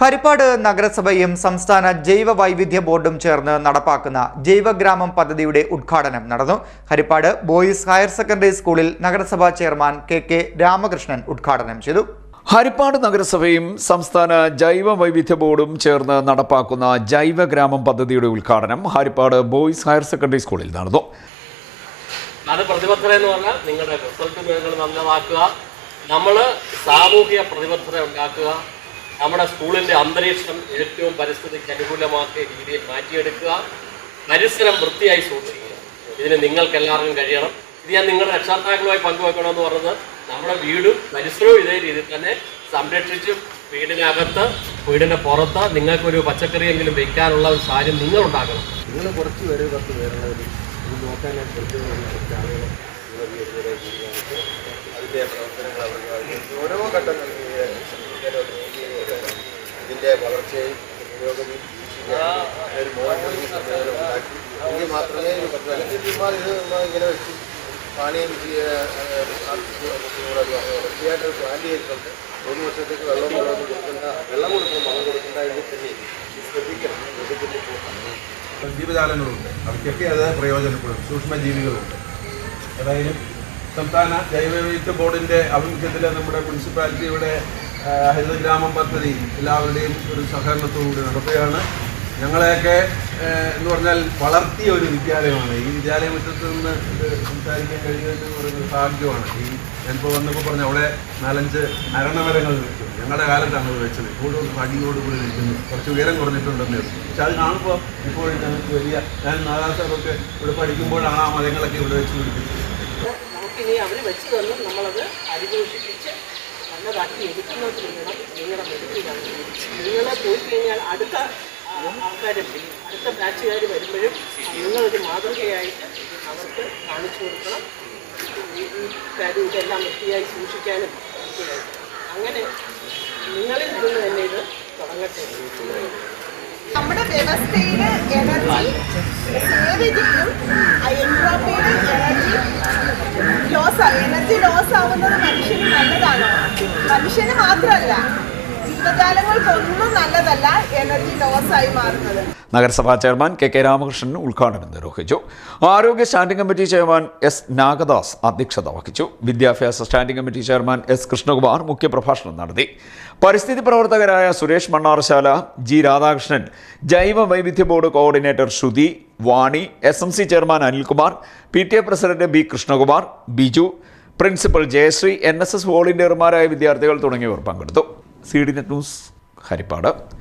ഹരിപ്പാട് നഗരസഭയും സംസ്ഥാന ജൈവ വൈവിധ്യ ബോർഡും ചേർന്ന് നടപ്പാക്കുന്ന ജൈവഗ്രാമം പദ്ധതിയുടെ ഉദ്ഘാടനം നടന്നു. ഹരിപ്പാട് ബോയ്സ് ഹയർ സെക്കൻഡറി സ്കൂളിൽ നഗരസഭാ ചെയർമാൻ കെ കെ രാമകൃഷ്ണൻ ഉദ്ഘാടനം ചെയ്തു. ഹരിപ്പാട് നഗരസഭയും സംസ്ഥാന ജൈവ വൈവിധ്യ ബോർഡും ചേർന്ന് നടപ്പാക്കുന്ന ജൈവഗ്രാമം പദ്ധതിയുടെ ഉദ്ഘാടനം ഹരിപ്പാട് ബോയ്സ് ഹയർ സെക്കൻഡറി സ്കൂളിൽ നടന്നു. അത് പ്രതിബദ്ധത എന്ന് പറഞ്ഞാൽ നിങ്ങളുടെ റിസൾട്ട് നിങ്ങൾ നമ്മൾ സാമൂഹിക പ്രതിബദ്ധത ഉണ്ടാക്കുക. നമ്മുടെ സ്കൂളിന്റെ അന്തരീക്ഷം ഏറ്റവും പരിസ്ഥിതിക്ക് അനുകൂലമാക്കിയ രീതിയിൽ മാറ്റിയെടുക്കുക പരിസരം വൃത്തിയായി സൂക്ഷിക്കുക. ഇതിന് നിങ്ങൾക്ക് എല്ലാവർക്കും കഴിയണം. ഇത് ഞാൻ നിങ്ങളുടെ രക്ഷാർത്ഥാക്കളുമായി പങ്കുവെക്കണമെന്ന് പറഞ്ഞത് നമ്മുടെ വീടും പരിസരവും ഇതേ രീതിയിൽ തന്നെ സംരക്ഷിച്ച് വീടിനകത്ത് വീടിന്റെ പുറത്ത് നിങ്ങൾക്കൊരു പച്ചക്കറിയെങ്കിലും വെക്കാനുള്ള ഒരു സാഹചര്യം നിങ്ങൾ ഉണ്ടാക്കണം നിങ്ങൾ കുറച്ച് പേര് പത്ത് പേരുള്ളവർ ഇത് നോക്കാനായിട്ട് കുറച്ച് ആളുകൾ അതിന്റെ പ്രവർത്തനങ്ങൾ അവർക്ക് ഒരു എങ്കിൽ മാത്രമേ ഇങ്ങനെ വെച്ച് പാണിയും വൃത്തിയായിട്ട് പ്ലാൻ ചെയ്തിട്ടുണ്ട്. മൂന്ന് വർഷത്തേക്ക് വെള്ളം കൊടുക്കേണ്ട വെള്ളം കൊടുക്കുന്ന മണം കൊടുക്കേണ്ട എങ്കിൽ തന്നെ ജീവജാലങ്ങളുണ്ട് അവയ്ക്കൊക്കെ അത് പ്രയോജനപ്പെടും. സൂക്ഷ്മജീവികളുണ്ട്. ഏതായാലും സംസ്ഥാന ജൈവവൈവിധ്യ ബോർഡിന്റെ ആഭിമുഖ്യത്തിൽ നമ്മുടെ മുനിസിപ്പാലിറ്റിയുടെ ഹരിതഗ്രാമം പദ്ധതി എല്ലാവരുടെയും ഒരു സഹകരണത്തോടുകൂടി നടത്തുകയാണ് ഞങ്ങളെയൊക്കെ എന്ന് പറഞ്ഞാൽ വളർത്തിയ ഒരു വിദ്യാലയമാണ്. ഈ വിദ്യാലയ മുറ്റത്ത് നിന്ന് സംസാരിക്കാൻ കഴിയുമെന്ന് പറയുന്നത് ഭാഗ്യമാണ്. ഈ ഞാനിപ്പോൾ വന്നപ്പോൾ പറഞ്ഞു അവിടെ നാലഞ്ച് അരണമരങ്ങൾ നിൽക്കും ഞങ്ങളുടെ കാലത്താണ് അത് വെച്ചത്. കൂടുതൽ അടിയോടുകൂടി കൂടി നിൽക്കുന്നു. കുറച്ച് ഉയരം കുറഞ്ഞിട്ടുണ്ടെന്ന് പക്ഷെ അത് കാണുമ്പോൾ ഇപ്പോഴും ഞങ്ങൾക്ക് വലിയ ഞാൻ നാലാം സാറൊക്കെ ഇവിടെ പഠിക്കുമ്പോഴാണ് ആ മരങ്ങളൊക്കെ ഇവിടെ വെച്ച് പിടിപ്പിച്ചത്. നമുക്കിനി അവർ വെച്ച് തന്നു നമ്മളത് പരിപോഷിപ്പിച്ച് നല്ലതാക്കി എടുക്കുന്നത് നിങ്ങളെ നിങ്ങളുടെ മെഡിക്കലാണ് നിങ്ങളെ പോയി കഴിഞ്ഞാൽ അടുത്ത ആൾക്കാരും അടുത്ത ബാച്ചുകാർ വരുമ്പോഴും നിങ്ങളൊരു മാതൃകയായിട്ട് അവർക്ക് കാണിച്ചു കൊടുക്കണം. ഈ കാര്യം ഇതെല്ലാം വൃത്തിയായി സൂക്ഷിക്കാനും അങ്ങനെ നിങ്ങളിൽ നിന്ന് തന്നെ ഇത് തുടങ്ങട്ടെ. നമ്മുടെ വ്യവസ്ഥയിൽ എനർജി സേവ് ചെയ്യും എൻട്രോപ്പിയുടെ എനർജി ലോസ് എനർജി ലോസ് ആവുന്നത് മനുഷ്യന് മനുഷ്യന് മാത്രമല്ല നല്ലതല്ല എനർജി മാറുന്നത്. നഗരസഭാ ചെയർമാൻ കെ കെ രാമകൃഷ്ണൻ ഉദ്ഘാടനം നിർവഹിച്ചു. ആരോഗ്യ standing committee chairman S Nagadas അധ്യക്ഷത വഹിച്ചു. വിദ്യാഭ്യാസ standing committee chairman S Krishnakumar മുഖ്യപ്രഭാഷണം നടത്തി. പരിസ്ഥിതി പ്രവർത്തകരായ സുരേഷ് മണ്ണാർശാല ജി രാധാകൃഷ്ണൻ ജൈവ വൈവിധ്യ board coordinator Shruti Vani S M C chairman Anilkumar P T A president B Krishnakumar Biju principal Jayashree N S S വോളണ്ടിയർമാരായ വിദ്യാർത്ഥികൾ തുടങ്ങിയവർ പങ്കെടുത്തു. C D net news Haripad.